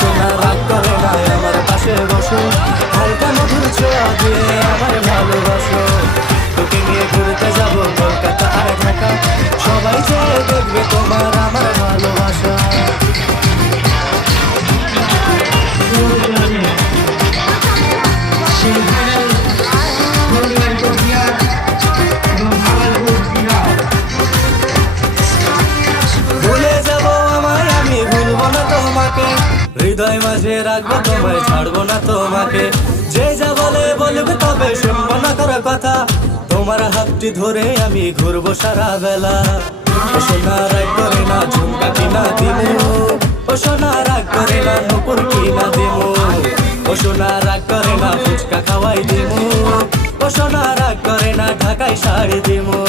সোনা রাগ করে না আমার পাশে বসো, হালকা মধুর ছোঁয়া দিয়ে আমায় ভালোবাসো। তোকে নিয়ে ঘুরতে যাব কলকাতা আর ঢাকা, সবাই যে দেখবে তোমার আমার ভালোবাসা। ভুলে যাব আমায় আমি ভুলবো না তোমাকে, হৃদয় মাঝে রাখবো তোমায় ছাড়বো না তোমাকে। যে যা বলে বলবে তবে শুনবো না কারো কথা, তোমার হাতটি ধরে আমি ঘুরবো সারা বেলা। ও সোনা রাগ করে না ঝুমকা কিনা দিমু, ও সোনা রাগ করে না নুপুর কিনা দিমু, ও সোনা রাগ করে না ফুচকা খাওয়াই দিমু, ও সোনা রাগ করে না ঢাকায় শাড়ি দিমু।